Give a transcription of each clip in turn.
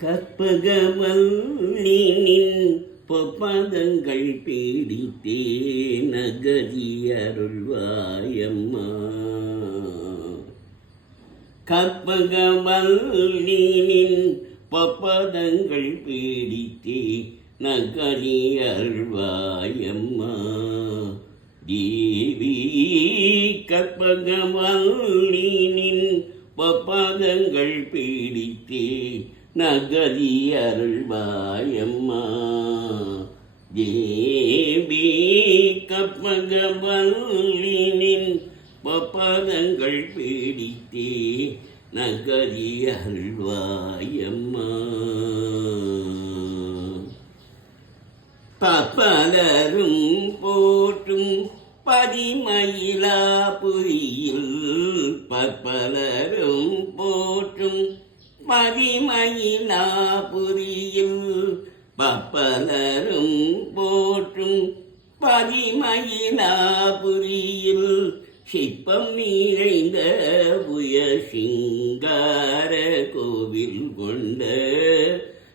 கற்பகவல்லினின் பொப்பதங்கள் பீடித்தே நகதி அருள்வாயம்மா. கற்பகவல்லினின் பொப்பதங்கள் பீடித்தே நகதி அருள்வாயம்மா. தேவி கற்பகவல்லினின் பொப்பதங்கள் பீடித்தே நகதி அருள்வாயம்மா. தேவி கற்பகவல்லினின் பொப்பதங்கள் பீடித்தே நகதி அருள்வாயம்மா. பப்பலரும் போற்றும் பதிமயிலாபுரியில் பற்பலரும் போற்றும் பதிமயிலாபுரியில் பப்பலரும் போற்றும் பதிமயிலாபுரியில் சிற்பம் நிறைந்த உயசிங்கார கோவில் கொண்ட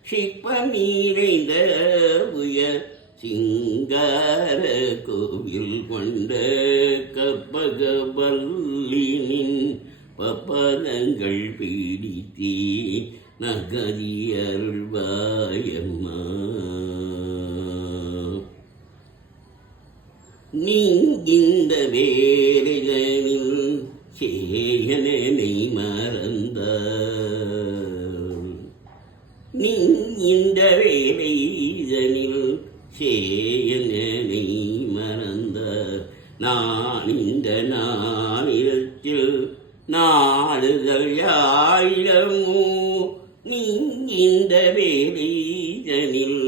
சிற்பம் நிறைந்த சிங்கார கோவில் கொண்ட கற்பகவல்லினின் பப்பதங்கள் பீடித்தே நகதி அருள்வாயம்மா. நீங்கின்ற வேலைகளில் சேயனை மறந்தார். நீங்கின்ற வேலைகளில் சேயனை மறந்தார். நான் இந்த நாளில் நாடுகள் யாயிரமோ நீங்கின்ற வேலைகளில்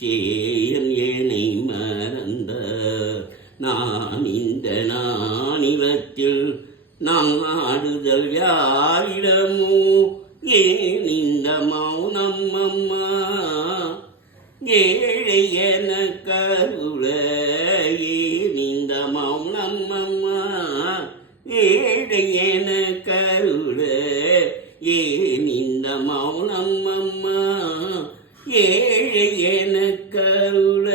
சேயன் என்னை மறந்தார். நான் இந்த நானிலத்தில் நாடுதல் யாயிரமோ ஏன் இந்த மௌனம் அம்மா. ஏழை என கருள ஏன் இந்த மௌனம் அம்மா. ஏழை என கருள ஏன் இந்த மௌனம் அம்மா. ஏழை என கருள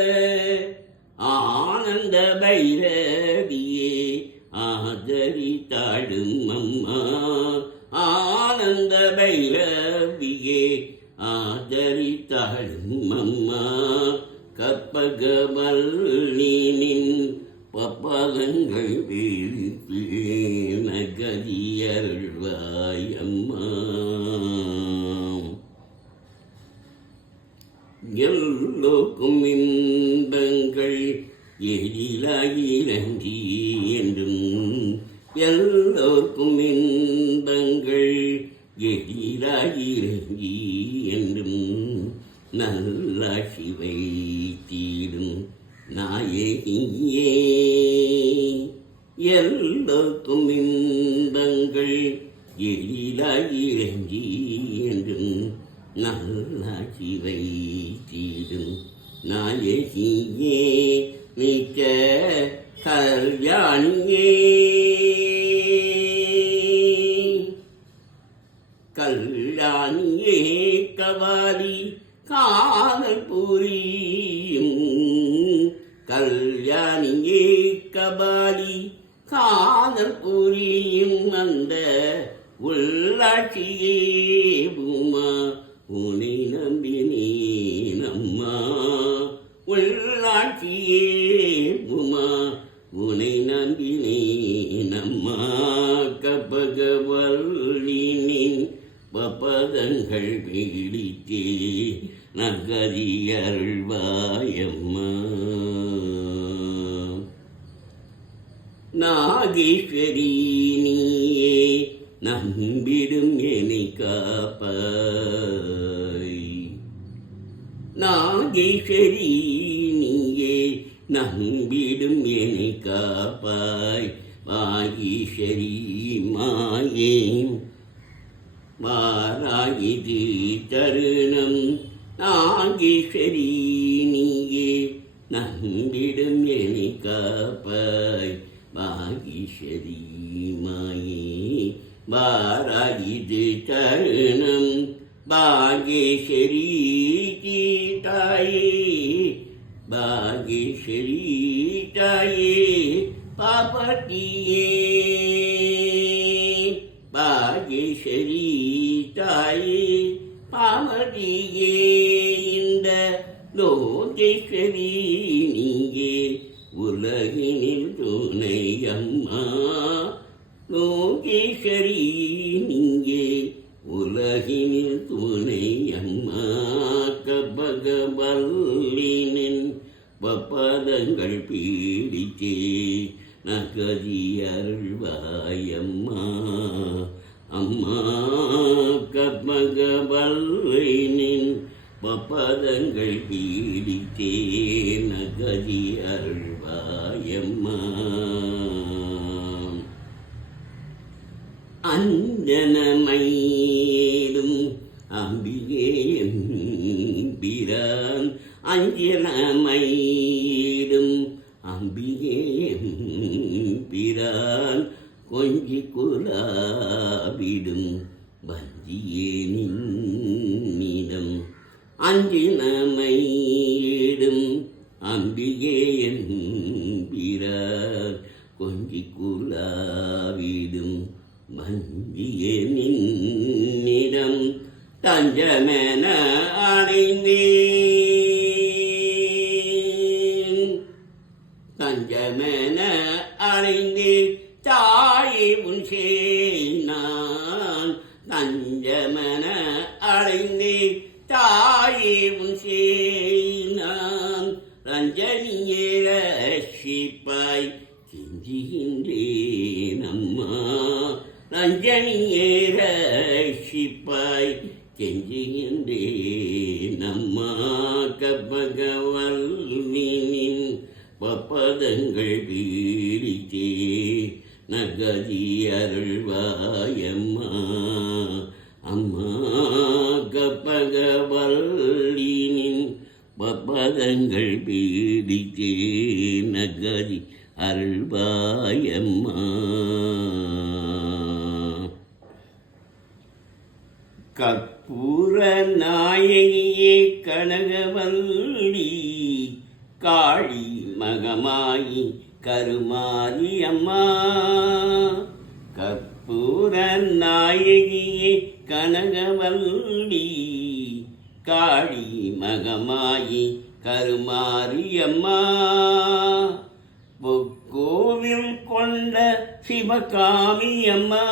ஆனந்த பைரவியே ஆதரித்தாடும் அம்மா. ஆனந்த பைரவியே ஆதரித்தாடும் அம்மா. கற்பகவல்லினின் பப்பதங்கள் வீழ்த்து நகதி அருள்வாயம்மா. எல்லோருக்கும் இன்பங்கள் எழிலாயிரங்கி என்றும் எல்லோருக்கும் இன்பங்கள் எழிலாயிரங்கி என்றும் நல்லாட்சி வைத்தீடும் நாயகியே. எல்லோருக்கும் இன்பங்கள் எழிலாயிரங்கி என்றும் நல்லாட்சி வைத்தீடும் நாயகியே. மிக்க கல்யாணியே கல்யாணியே கபாலி காதல் புரியும். கல்யாணியே கபாலி காதல் புரியும். அந்த உள்ளாட்சியே பூமா உனை நம்பினேன் அம்மா. உள்ளாட்சியே பூமா உனை நம்பினேன் அம்மா. கற்பகவல்லினின் பப்பதங்கள் பீடித்தே நகதி அருள்வாயம்மா. நாகேஸ்வரி நீயே நம்பிடும் என்னை காப்பாய். நாகேஸ்வரி நீயே நம்பிடும் என்னை காப்பாய். வாகீஸ்வரி மாயே வாராயிது தருணம். நாகேஸ்வரி நீயே நம்பிடும் என்னை காப்பாய். வாகீஸ்வரி மாயே வாராயிது தருணம். பாகேஸ்வரி தாயே பாகேஸ்வரி தாயே பாபாட்டியே பாகேஸ்வரி தாயே பாமதியே இந்த லோகேஸ்வரி நீங்கே உலகினில் துணை அம்மா லோகேஸ்வரி நீங்கே உலகினில் துணை அம்மா கபகவல்லினின் பப்பதங்கள் பீடித்தே நகதி அருள்வாயம்மா அம்மா கபகவல்லினின் பப்பதங்கள் பீடித்தே நகதி அருள்வாயம்மா அஞ்சனமயிலும் அம்பிகேயம் பிரான் அஞ்சனமயிலும் அம்பிகேயம் பிரான் கொஞ்சி குலாவிடும் வஞ்சியே நின்னிடம் அஞ்சினமயிடும் அம்பிகேயம் பிரான் கொஞ்சி குலாவிடும் வஞ்சியே நின்னிடம் தஞ்சமென அடைந்தேன் தஞ்சமென அடைந்தேன் தாயே உன்சே நான் தஞ்சமென அடைந்தேன் தாயே உன்சே நான் ரஞ்சனியே ரட்சிப்பாய் கெஞ்சுகின்றேன் அம்மா ரஞ்சனியே ரட்சிப்பாய் கெஞ்சுகின்றேன் அம்மா கபகவல்லினின் பப்பதங்கள் பீடித்தே நகதி அருள்வாயம்மா அம்மா கபகவல்லினின் பப்பதங்கள் பீடித்தே நகதி அருள்வாயம்மா கற்பூர நாயகியே கனகவல்லி காளி மகமாயி கருமாரி அம்மா கற்பூர நாயகியே கனகவல்லி காளி மகமாயி கருமாரி அம்மா பொக்கோவில் கொண்ட சிவகாமி அம்மா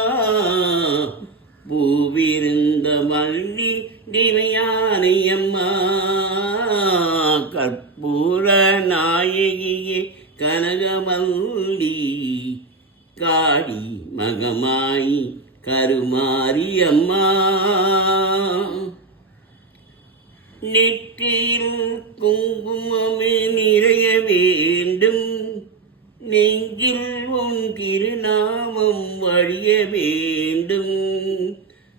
பூவிருந்த வள்ளி திவையானை அம்மா கற்பூர நாயகியே கனகவல்லி காடி மகமாயி கருமாரி அம்மா நெற்றியில் குங்குமமே நிறைய வேண்டும் நெஞ்சில் உன் திருநாமம் வழிய வேண்டும்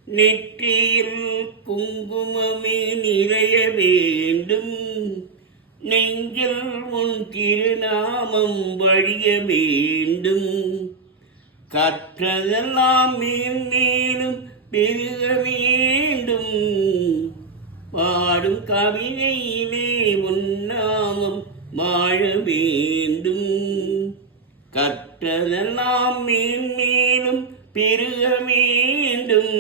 நெற்றியில் குங்குமமே நிறைய வேண்டும் நெஞ்சில் உன் திருநாமம் வழிய வேண்டும் கற்றதெல்லாம் மேலும் பெருக வேண்டும் பாடும் கவிதையிலே உன்னாமம் வாழ வேண்டும் கற்றதெல்லாம் மேலும் பெருக வேண்டும்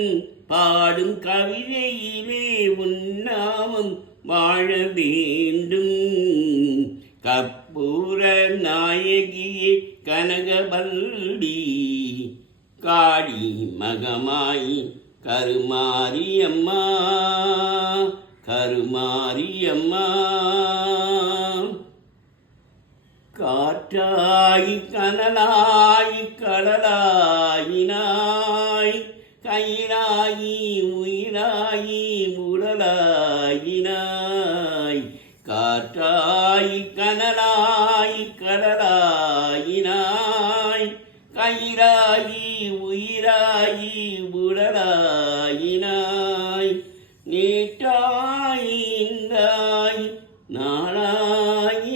பாடும் கவிதையிலே உன்னாமம் வாழ வேண்டும் கற்பூர நாயகியே கனகவல்லி காளி மகமாயி கருமாரி அம்மா கருமாரி அம்மா காற்றாய் கனலாய் கடலாயினாய் கயிறாயி உயிராயி உடலாயினாய் காற்றாய் கனலாய் கடலாயினாய் கயிறாயி உயிராயி உடலாயினாய் நீட்டாயிந்தாய் நாளாயினாய்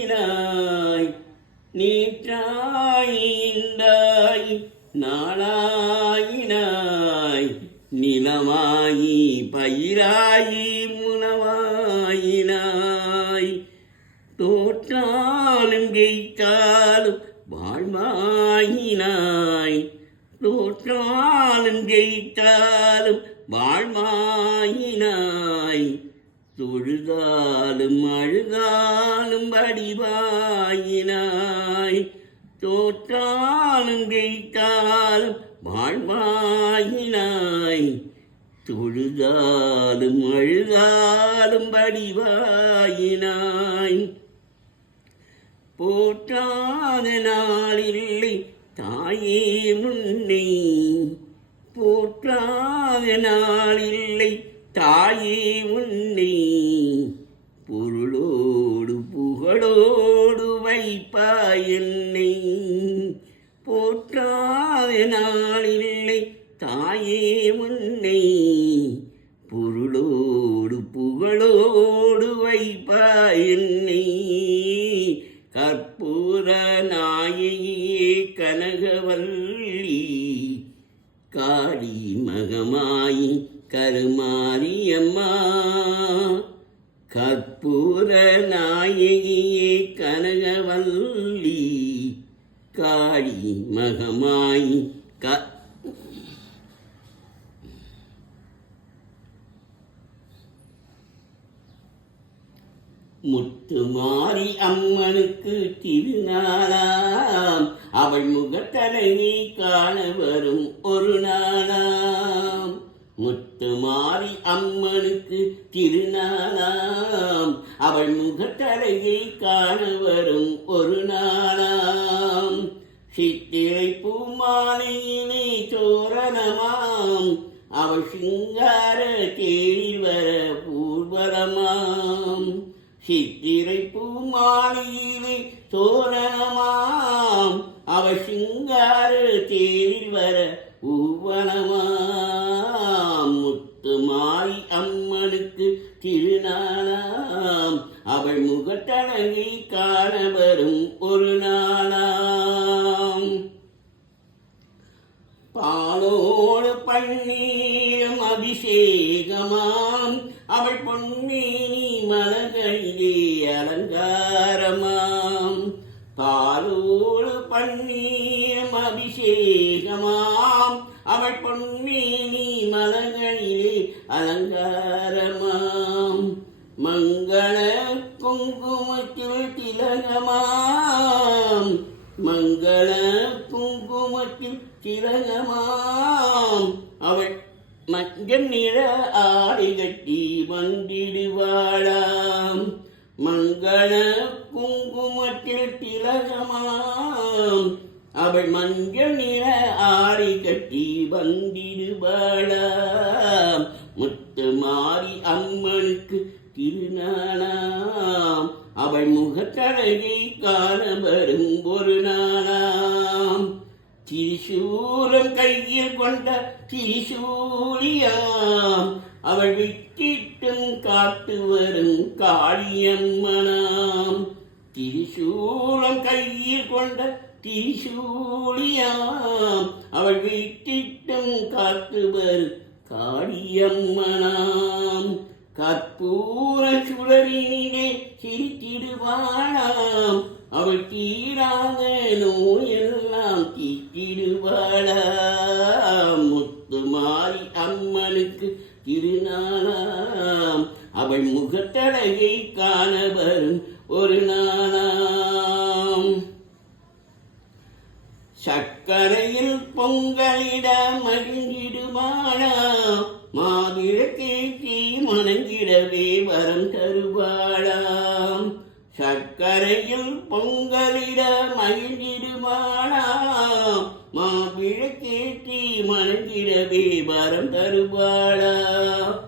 நீட்டாயிந்தாய் நாளாயினாய் நிலமாயி பயிராயி முனவாயினாய். தோற்றாலும் ஜெயித்தாலும் வாழ்வாயினாய். தோற்றாலும் ஜெயித்தாலும் வாழ்வாயினாய். தொழுதாலும் அழுதாலும் வடிவாயினாய். தோற்றாலும் ஜெயித்தாலும் வாழ்வாயினாய். தொழுதாலும் அழுதாலும் வடிவாயினாய். போற்றாத நாளில்லை தாயே முன்னை. போற்றாத நாளில்லை தாயே முன்னை. பொருளோடு புகழோடு வைப்பாய் என்னை. போற்றாத நாளில்லை தாயே முன்னை. பொருளோடு புகழோடு வைப்பாய் என்னை. கற்பூர நாயகியே கனகவல்லி. காளி மகமாயி கருமாரியம்மா. கற்பூர நாயகியே கனகவல்லி. காளி மகமாயி முத்துமாரி அம்மனுக்கு திருநாளாம். அவள் முகத்தழகை காண வரும் ஒரு நாளாம். முத்துமாரி அம்மனுக்கு திருநாளாம். அவள் முகத்தழகை காண வரும் ஒரு நாளாம். சித்திரை பூமாலையிலே சோரணமாம். அவள் சிங்கார தேரில் வர பூர்வரமாம். சித்திரை பூமாலையிலே தோரணமாம். அவள் சிங்கார தேரில் வர ஊர்வலமாம். முத்துமாரி அம்மனுக்கு திருநாளாம். அவள் முகத்தழகை காண வரும் ஒரு நாளாம். பாலோடு பன்னீரும் அபிஷேகமாம். அவள் பொன்னேனி மலர்களிலே அலங்காரமாம். பாலோடு பன்னீரும் அபிஷேகமாம். அவள் பொன்னேனி மலர்களிலே அலங்காரமாம். மங்கள குங்குமத்தில் திலகமாம். மங்கள குங்குமத்தில் திலகமாம். அவள் மஞ்சள் நிற ஆடை கட்டி வந்திடுவாளாம். மங்கள குங்குமத்தில் திலகமாம். அவள் மஞ்சள் நிற ஆடை கட்டி வந்திடுவாளாம். முத்துமாரி அம்மனுக்கு திருநாளாம். அவள் முகத்தழகை காண வரும் ஒரு நாளாம். திரிசூலம் கையில் கொண்ட திரிசூலியாம். அவள் விட்டிட்டும் காத்து வரும் காளியம்மனாம். திரிசூலம் கையில் கொண்ட திரிசூலியாம். அவள் விட்டிட்டும் காத்து வரும் காளியம்மனாம். கற்பூர சுடரினிலே சிரித்திடுவாளாம். அவள் தீராத நோயெல்லாம் தீட்டிடுவாளாம். முத்துமாரி அம்மனுக்கு திருநாளாம். அவள் முகத்தழகை காண வரும் ஒரு நாளாம். சக்கரையில் பொங்கலிட மகிழ்ந்திடுவாளாம். மாவிளக்கேற்றி மணங்கிடவே வரம் தருவாளாம். சக்கரையில் பொங்கலிட மகிழ்ந்திடுவாளாம். மாவிளக்கேற்றி மணங்கிடவே வரம் தருவாளாம்.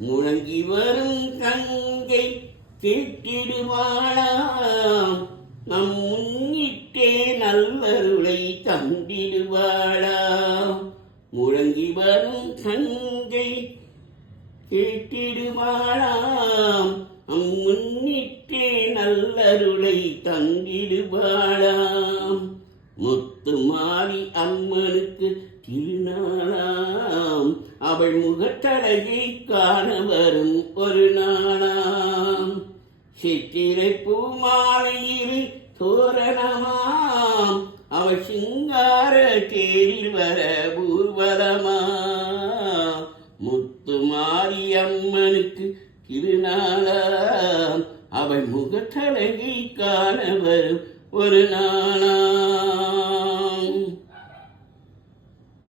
முழங்கி வரும் கங்கை கேட்டிடுவாளாம். நம் முன்னிட்டே நல்லருளை தந்திடுவாளாம். முழங்கி வரும் கங்கை கேட்டிடுவாளாம். நம் முன்னிட்டே நல்லருளை தந்திடுவாளாம். முத்துமாரி அம்மனுக்கு திருநாளாம். அவள் முகத்தழகை காண வரும் ஒரு நாளாம். சித்திரை பூமாலையில் தோரணமாம் அவள் சிங்கார தேரில் வர ஊர்வலமா. முத்து மாரியம்மனுக்கு திருநாளாம் அவள் முகத்தழகை காண வரும் ஒரு நாளாம்.